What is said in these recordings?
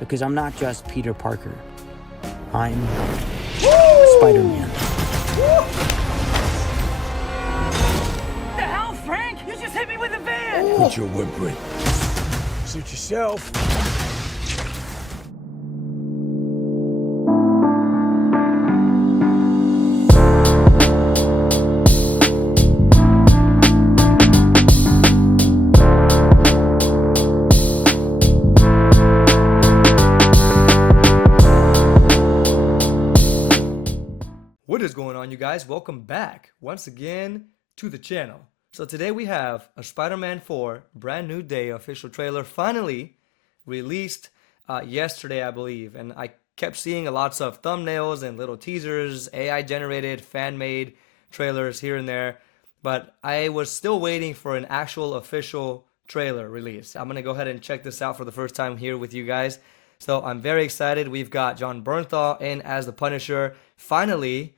Because I'm not just Peter Parker. I'm Spider-Man. The hell, Frank? You just hit me with a van! Quit your whimpering. Suit yourself. What is going on, you guys? Welcome back once again to the channel. So today we have a Spider-Man 4 brand new day official trailer finally released yesterday, I believe. And I kept seeing lots of thumbnails and little teasers, AI generated, fan made trailers here and there. But I was still waiting for an actual official trailer release. I'm going to go ahead and check this out for the first time here with you guys. So I'm very excited. We've got Jon Bernthal in as the Punisher, finally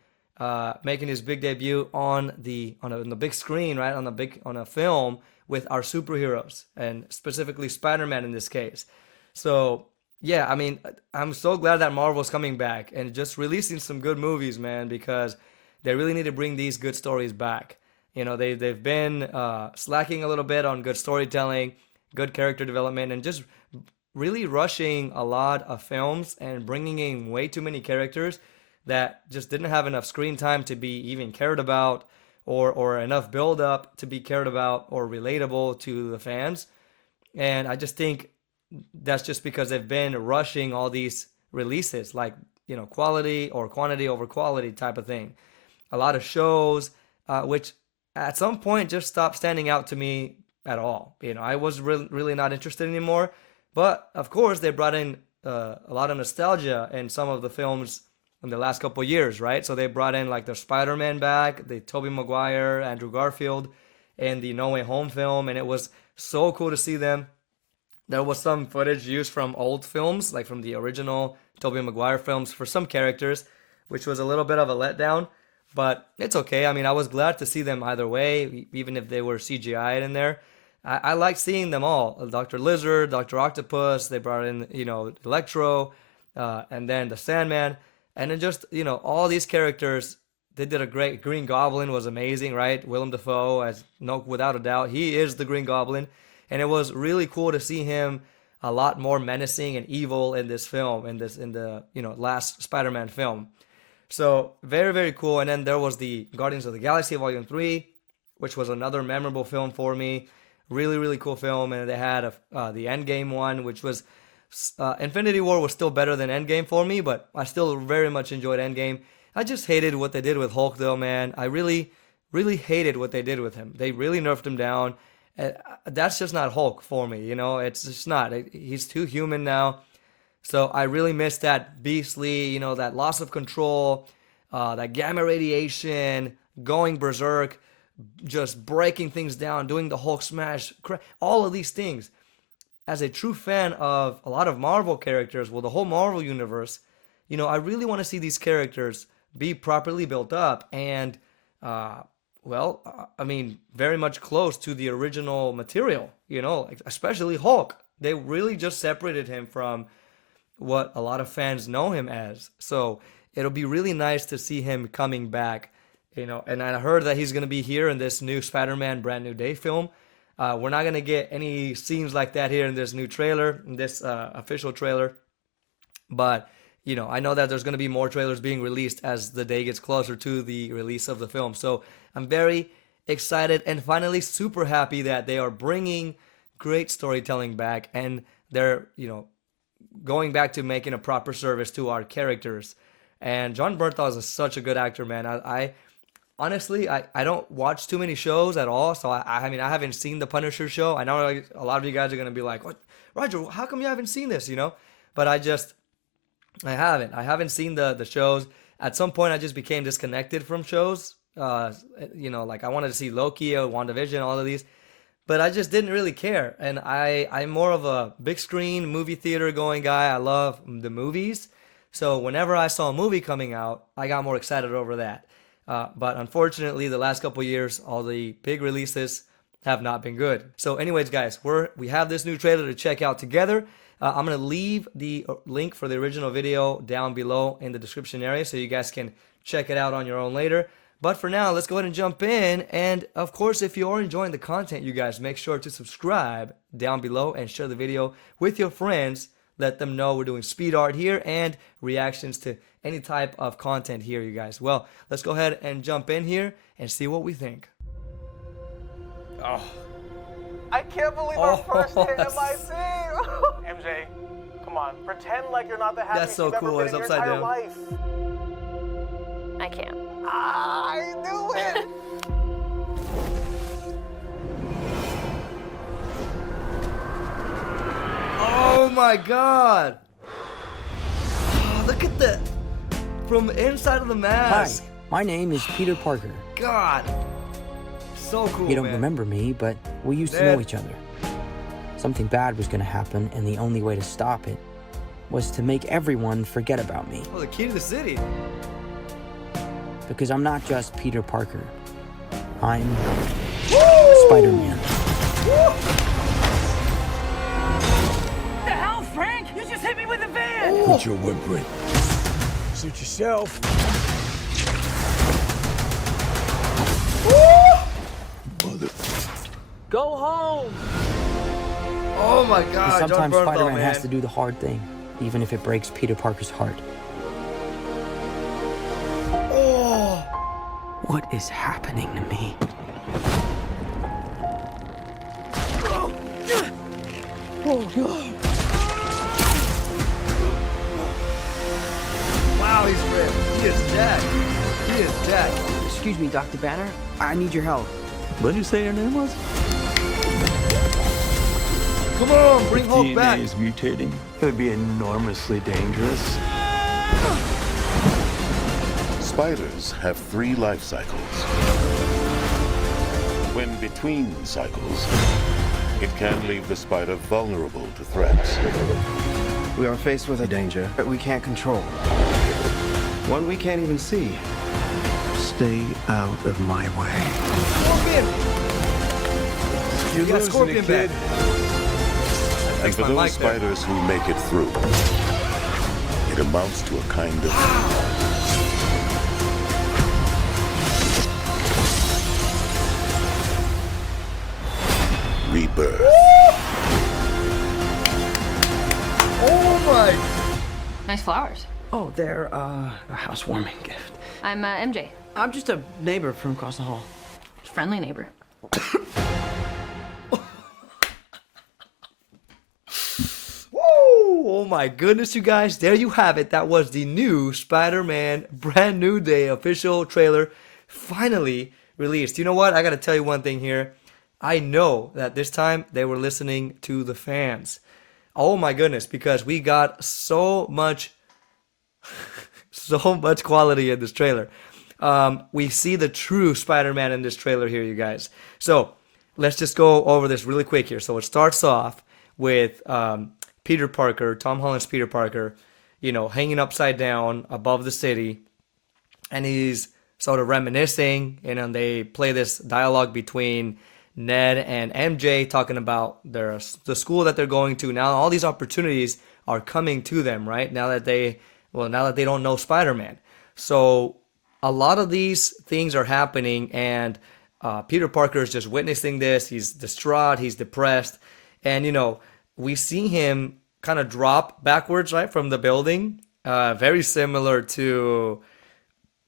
making his big debut on the big screen, right, on a film with our superheroes, and specifically Spider-Man in this case. So yeah, I mean, I'm so glad that Marvel's coming back and just releasing some good movies, man, because they really need to bring these good stories back. You know, they've been slacking a little bit on good storytelling, good character development, and just really rushing a lot of films and bringing in way too many characters that just didn't have enough screen time to be even cared about, or enough build up to be cared about or relatable to the fans. And I just think that's just because they've been rushing all these releases, like, you know, quality or quantity over quality type of thing. A lot of shows, which at some point just stopped standing out to me at all. You know, I was really not interested anymore. But of course, they brought in a lot of nostalgia in some of the films in the last couple of years, right? So they brought in like the Spider-Man back, the Tobey Maguire, Andrew Garfield, and the No Way Home film, and it was so cool to see them. There was some footage used from old films, like from the original Tobey Maguire films for some characters, which was a little bit of a letdown, but it's okay. I mean, I was glad to see them either way, even if they were CGI'd in there. I like seeing them all. Dr. Lizard, Dr. Octopus, they brought in, you know, Electro, and then the Sandman. And then just, you know, all these characters, they did a great. Green Goblin was amazing, right? Willem Dafoe, as no, without a doubt, he is the Green Goblin. And it was really cool to see him a lot more menacing and evil in this film, in the, you know, last Spider-Man film. So very, very cool. And then there was the Guardians of the Galaxy Volume 3, which was another memorable film for me. Really, really cool film. And they had the Endgame one, which was Infinity War was still better than Endgame for me, but I still very much enjoyed Endgame. I just hated what they did with Hulk, though, man. I really, really hated what they did with him. They really nerfed him down. That's just not Hulk for me, you know? It's just not. He's too human now. So I really miss that beastly, you know, that loss of control, that gamma radiation, going berserk, just breaking things down, doing the Hulk smash, all of these things. As a true fan of a lot of Marvel characters, well, the whole Marvel universe, you know, I really want to see these characters be properly built up and, I mean, very much close to the original material, you know, like especially Hulk. They really just separated him from what a lot of fans know him as. So it'll be really nice to see him coming back, you know, and I heard that he's going to be here in this new Spider-Man Brand New Day film. We're not going to get any scenes like that here in this new trailer, in this official trailer. But, you know, I know that there's going to be more trailers being released as the day gets closer to the release of the film. So I'm very excited and finally super happy that they are bringing great storytelling back, and they're, you know, going back to making a proper service to our characters. And Jon Bernthal is such a good actor, man. I honestly, I don't watch too many shows at all, so I mean, I haven't seen the Punisher show. I know like, a lot of you guys are going to be like, what, Roger, how come you haven't seen this, you know? But I haven't seen the shows. At some point, I just became disconnected from shows. You know, like I wanted to see Loki, WandaVision, all of these, but I just didn't really care. And I'm more of a big screen movie theater going guy. I love the movies. So whenever I saw a movie coming out, I got more excited over that. But unfortunately, the last couple years, all the big releases have not been good. So anyways, guys, we have this new trailer to check out together. I'm going to leave the link for the original video down below in the description area so you guys can check it out on your own later. But for now, let's go ahead and jump in. And of course, if you are enjoying the content, you guys, make sure to subscribe down below and share the video with your friends. Let them know we're doing speed art here and reactions to any type of content here, you guys. Well, let's go ahead and jump in here and see what we think. Oh. I can't believe our first hit that's- in my scene. MJ, come on, pretend like you're not the happiest That's so you've cool, ever it's been in your upside entire down. life. I can't. I knew it. Oh my god! Oh, look at that! From inside of the Hi, mask! my name is Peter Parker. God! So cool, You don't man. remember me, but we used to Man. know each other. Something bad was going to happen, and the only way to stop it was to make everyone forget about me. Oh, the key to the city. Because I'm not just Peter Parker. I'm Spider-Man. The hell, Frank? You just hit me with a van! Quit your whimpering. Suit yourself. Mother. Go home! Oh my And god, John sometimes Bernthal, Spider-Man man. has to do the hard thing, even if it breaks Peter Parker's heart. Oh! What is happening to me? Wow, he's ripped. He is dead. He is dead. Excuse me, Dr. Banner. I need your help. What did you say your name was? Come on, bring Hulk back. DNA is mutating. It would be enormously dangerous. Spiders have 3 life cycles. When between cycles, it can leave the spider vulnerable to threats. We are faced with a danger that we can't control. One we can't even see. Stay out of my way. Scorpion! You're You got losing Scorpion it, kid. back. And for my those mic there. spiders who make it through, it amounts to a kind of rebirth. Oh my! Nice flowers. Oh, they're a housewarming gift. I'm MJ, I'm just a neighbor from across the hall. friendly neighbor. Woo! Oh my goodness, you guys. There you have it. That was the new Spider-Man Brand New Day official trailer finally released. You know what? I got to tell you one thing here. I know that this time they were listening to the fans. Oh my goodness, because we got so much so much quality in this trailer. We see the true Spider-Man in this trailer here, you guys. So let's just go over this really quick here. So it starts off with Peter Parker, Tom Holland's Peter Parker, you know, hanging upside down above the city, and he's sort of reminiscing, and then they play this dialogue between Ned and MJ talking about the school that they're going to. Now all these opportunities are coming to them, right? Now that they don't know Spider-Man. So a lot of these things are happening, and Peter Parker is just witnessing this. He's distraught, he's depressed, and you know, we see him kind of drop backwards, right, from the building. Very similar to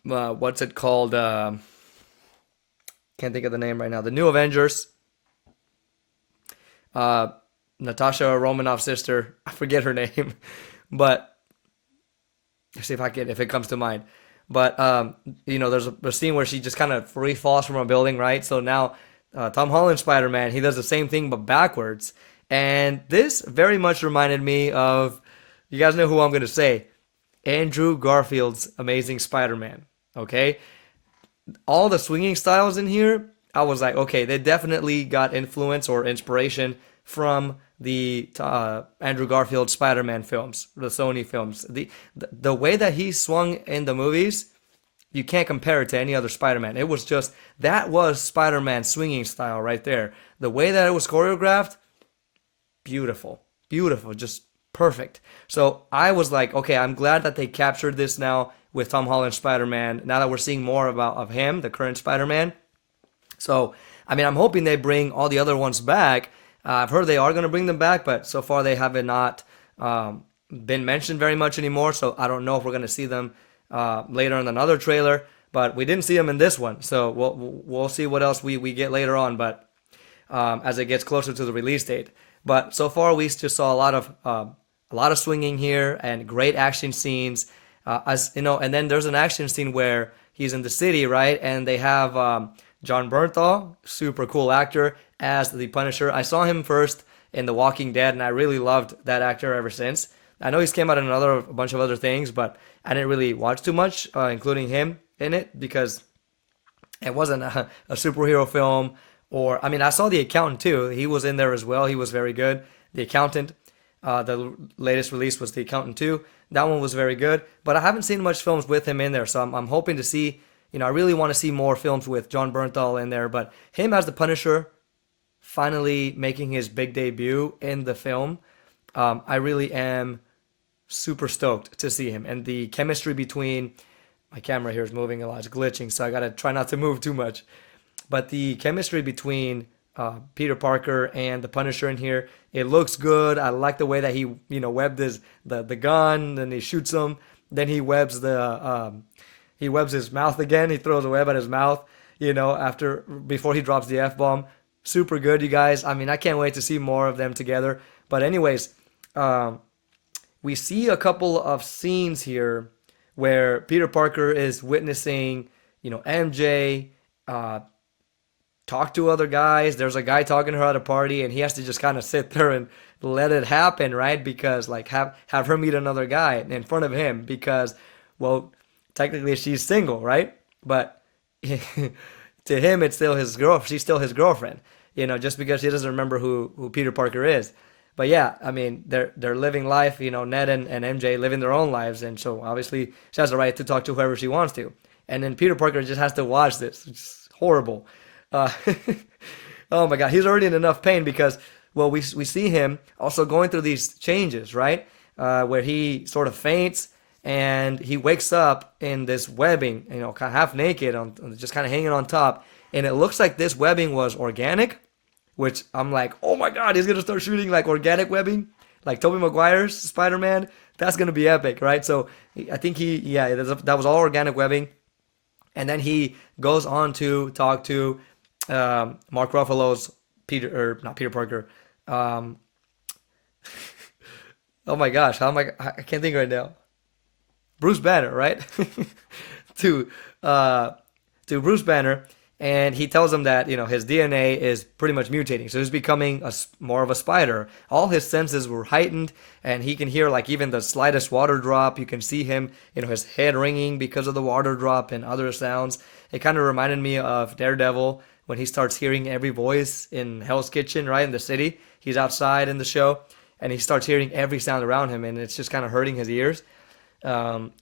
what's it called? Can't think of the name right now. The New Avengers. Natasha Romanoff's sister. I forget her name, but let's see if it comes to mind. But you know, there's a scene where she just kind of free falls from a building, right? So now Tom Holland Spider-Man, he does the same thing but backwards. And this very much reminded me of, you guys know who I'm going to say, Andrew Garfield's Amazing Spider-Man. Okay, all the swinging styles in here, I was like, okay, they definitely got influence or inspiration from the Andrew Garfield Spider-Man films, the Sony films. The way that he swung in the movies, you can't compare it to any other Spider-Man. It was just, that was Spider-Man swinging style right there. The way that it was choreographed, beautiful, beautiful, just perfect. So I was like, okay, I'm glad that they captured this now with Tom Holland Spider-Man. Now that we're seeing more of him, the current Spider-Man. So, I mean, I'm hoping they bring all the other ones back. I've heard they are going to bring them back, but so far they haven't not been mentioned very much anymore. So I don't know if we're going to see them later in another trailer. But we didn't see them in this one, so we'll see what else we get later on. But as it gets closer to the release date. But so far we just saw a lot of swinging here and great action scenes. As you know, and then there's an action scene where he's in the city, right? And they have John Bernthal, super cool actor, as the Punisher. I saw him first in The Walking Dead, and I really loved that actor ever since. I know he's came out in a bunch of other things, but I didn't really watch too much, including him in it, because it wasn't a superhero film. Or, I mean, I saw The Accountant too. He was in there as well. He was very good. The Accountant, the latest release was The Accountant 2. That one was very good. But I haven't seen much films with him in there, so I'm hoping to see, I really want to see more films with John Bernthal in there. But him as the Punisher, finally making his big debut in the film, I really am super stoked to see him. And the chemistry between, my camera here is moving a lot, it's glitching, so I gotta try not to move too much. But the chemistry between Peter Parker and the Punisher in here, it looks good. I like the way that he, webbed the gun, then he shoots him, then he webs his mouth again. He throws a web at his mouth, before he drops the F-bomb. Super good, you guys. I mean, I can't wait to see more of them together. But anyways, we see a couple of scenes here where Peter Parker is witnessing, MJ talk to other guys. There's a guy talking to her at a party, and he has to just kind of sit there and let it happen, right? Because have her meet another guy in front of him, because, well, technically she's single, right? But to him, it's still his girl. She's still his girlfriend, just because he doesn't remember who Peter Parker is. But yeah, I mean, they're living life, Ned and MJ living their own lives, and so obviously she has the right to talk to whoever she wants to. And then Peter Parker just has to watch this. It's horrible. Oh my God, he's already in enough pain because, well, we see him also going through these changes, right? Where he sort of faints and he wakes up in this webbing, kind of half naked, just kind of hanging on top. And it looks like this webbing was organic, which I'm like, oh my God, he's gonna start shooting like organic webbing, like Tobey Maguire's Spider-Man. That's gonna be epic, right? So I think that was all organic webbing. And then he goes on to talk to Mark Ruffalo's not Peter Parker. Oh my gosh, I can't think right now. Bruce Banner, right? to Bruce Banner, and he tells him that his DNA is pretty much mutating, so he's becoming more of a spider. All his senses were heightened, and he can hear like even the slightest water drop. You can see him, his head ringing because of the water drop and other sounds. It kind of reminded me of Daredevil when he starts hearing every voice in Hell's Kitchen, right, in the city. He's outside in the show, and he starts hearing every sound around him, and it's just kind of hurting his ears.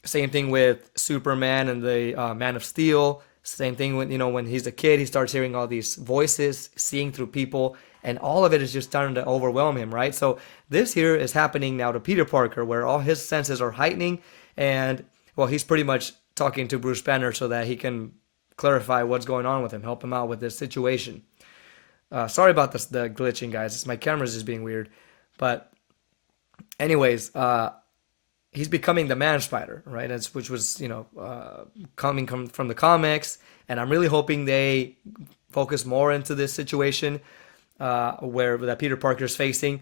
Same thing with Superman and the Man of Steel. Same thing when when he's a kid, he starts hearing all these voices, seeing through people, and all of it is just starting to overwhelm him, right? So this here is happening now to Peter Parker, where all his senses are heightening, and well, he's pretty much talking to Bruce Banner so that he can clarify what's going on with him, help him out with this situation. Sorry about the glitching, guys. My camera's just being weird, but anyways, he's becoming the Man Spider, right? Which was, coming from the comics, and I'm really hoping they focus more into this situation where that Peter Parker is facing.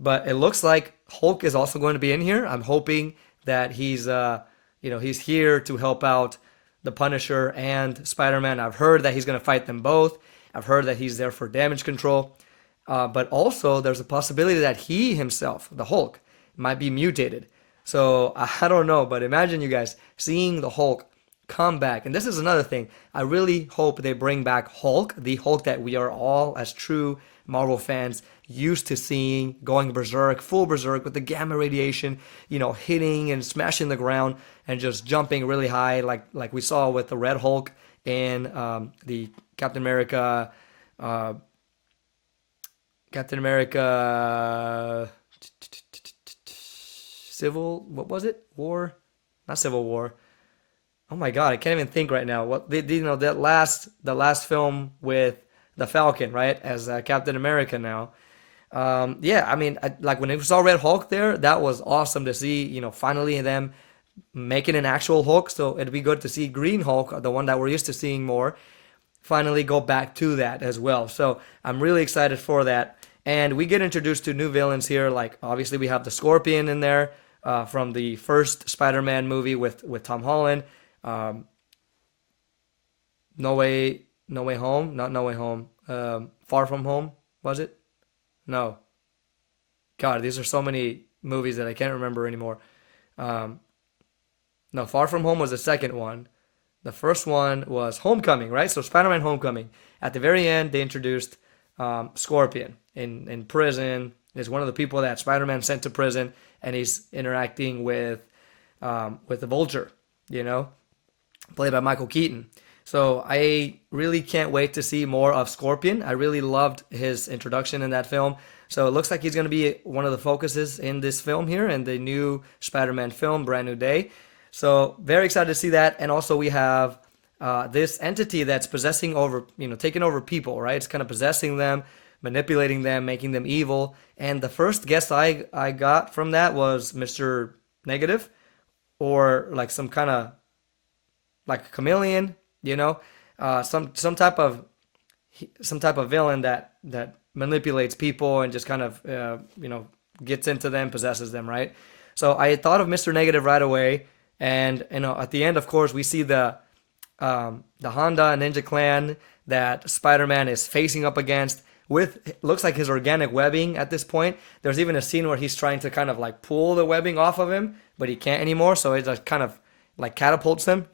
But it looks like Hulk is also going to be in here. I'm hoping that he's here to help out the Punisher and Spider-Man. I've heard that he's going to fight them both. I've heard that he's there for damage control. But also, there's a possibility that he himself, the Hulk, might be mutated. So I don't know, but imagine you guys seeing the Hulk come back. And this is another thing. I really hope they bring back Hulk, the Hulk that we are all, as true Marvel fans, used to seeing, going berserk, full berserk with the gamma radiation, hitting and smashing the ground and just jumping really high, like we saw with the Red Hulk in the Captain America. what was it? War? Not Civil War. Oh my God, I can't even think right now. What the last film with the Falcon, right? As Captain America now. Yeah, I mean, like when we saw Red Hulk there, that was awesome to see. Finally them making an actual Hulk. So it'd be good to see Green Hulk, the one that we're used to seeing more, finally go back to that as well. So I'm really excited for that. And we get introduced to new villains here. Like obviously we have the Scorpion in there from the first Spider-Man movie with Tom Holland. No Way Home, not No Way Home. Far From Home, was it? No. God, these are so many movies that I can't remember anymore. No, Far From Home was the second one. The first one was Homecoming, right? So Spider-Man Homecoming. At the very end, they introduced Scorpion in prison. Is one of the people that Spider-Man sent to prison, and he's interacting with the Vulture, played by Michael Keaton. So I really can't wait to see more of Scorpion. I really loved his introduction in that film. So it looks like he's going to be one of the focuses in this film here, in the new Spider-Man film, Brand New Day. So very excited to see that. And also we have this entity that's possessing over, taking over people, right? It's kind of possessing them, manipulating them, making them evil. And the first guess I got from that was Mr. Negative, or like some kind of like a chameleon, some type of villain that manipulates people and just kind of gets into them, possesses them, right? So I thought of Mr. Negative right away. And at the end, of course, we see the Honda Ninja Clan that Spider-Man is facing up against with, looks like his organic webbing at this point. There's even a scene where he's trying to kind of like pull the webbing off of him, but he can't anymore. So it just kind of like catapults him,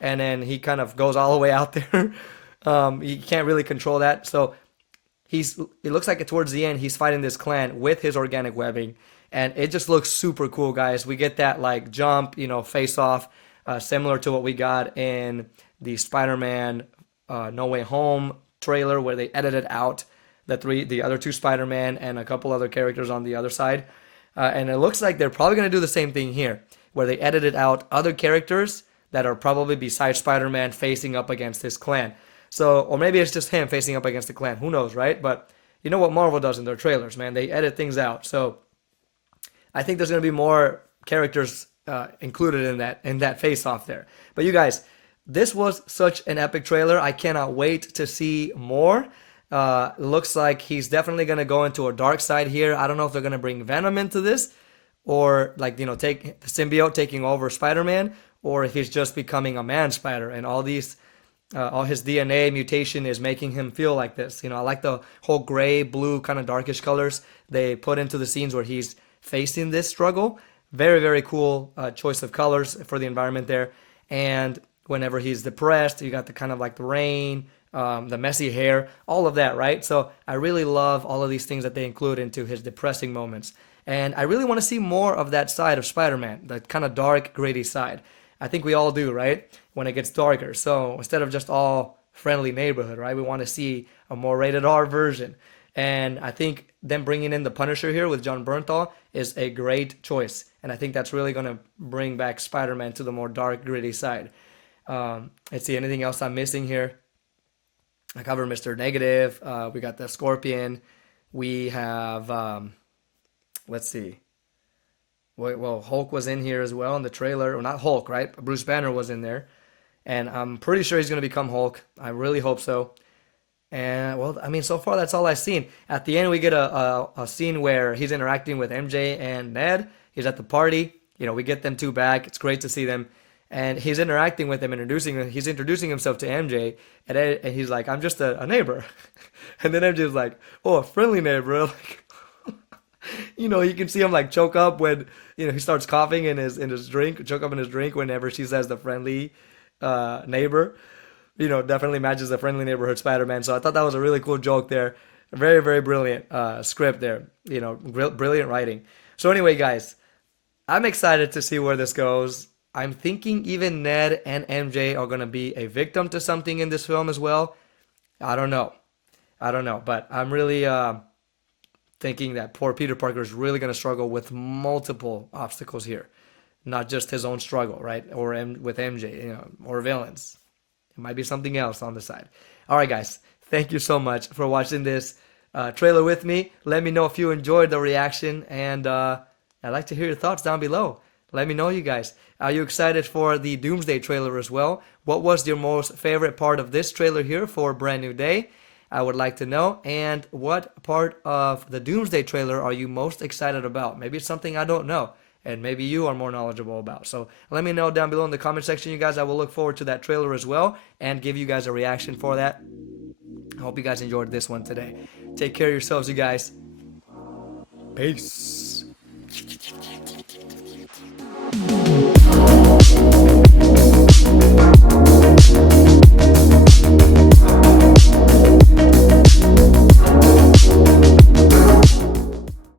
and then he kind of goes all the way out there. He can't really control that. So it looks like towards the end, he's fighting this clan with his organic webbing. And it just looks super cool, guys. We get that like jump, face off, similar to what we got in the Spider-Man No Way Home trailer, where they edited out the other two Spider-Man and a couple other characters on the other side. And it looks like they're probably going to do the same thing here, where they edited out other characters that are probably beside Spider-Man facing up against his clan. So, or maybe it's just him facing up against the clan. Who knows, right? But you know what Marvel does in their trailers, man. They edit things out. So I think there's going to be more characters included in that face-off there. But you guys, this was such an epic trailer. I cannot wait to see more. Looks like he's definitely going to go into a dark side here. I don't know if they're going to bring Venom into this, or like, take the symbiote taking over Spider-Man, or if he's just becoming a man-spider, and all his DNA mutation is making him feel like this. I like the whole gray, blue, kind of darkish colors they put into the scenes where he's facing this struggle. Very, very cool choice of colors for the environment there. And whenever he's depressed, you got the kind of like the rain, the messy hair, all of that, right? So I really love all of these things that they include into his depressing moments. And I really want to see more of that side of Spider-Man, that kind of dark, gritty side. I think we all do, right? When it gets darker. So instead of just all friendly neighborhood, right? We want to see a more rated R version. And I think them bringing in the Punisher here with John Bernthal is a great choice. And I think that's really going to bring back Spider-Man to the more dark, gritty side. Let's see, anything else I'm missing here? I covered Mr. Negative. We got the Scorpion. We have, let's see. Well, Hulk was in here as well in the trailer. Well, not Hulk, right? Bruce Banner was in there. And I'm pretty sure he's going to become Hulk. I really hope so. And, well, I mean, so far that's all I've seen. At the end, we get a scene where he's interacting with MJ and Ned. He's at the party. We get them two back. It's great to see them. And he's interacting with them, he's introducing himself to MJ. And he's like, I'm just a neighbor. And then MJ's like, oh, a friendly neighbor. Like, you can see him like choke up when, he starts coughing in his drink, choke up in his drink whenever she says the friendly neighbor. Definitely matches the friendly neighborhood Spider-Man. So I thought that was a really cool joke there. Very, very brilliant script there. Brilliant writing. So anyway, guys, I'm excited to see where this goes. I'm thinking even Ned and MJ are going to be a victim to something in this film as well. I don't know. But I'm really thinking that poor Peter Parker is really going to struggle with multiple obstacles here, not just his own struggle, right? Or with MJ, or villains. It might be something else on the side. All right, guys, thank you so much for watching this trailer with me. Let me know if you enjoyed the reaction, and I'd like to hear your thoughts down below. Let me know, you guys. Are you excited for the Doomsday trailer as well? What was your most favorite part of this trailer here for Brand New Day? I would like to know. And what part of the Doomsday trailer are you most excited about? Maybe it's something I don't know, and maybe you are more knowledgeable about. So let me know down below in the comment section, you guys. I will look forward to that trailer as well and give you guys a reaction for that. I hope you guys enjoyed this one today. Take care of yourselves, you guys. Peace.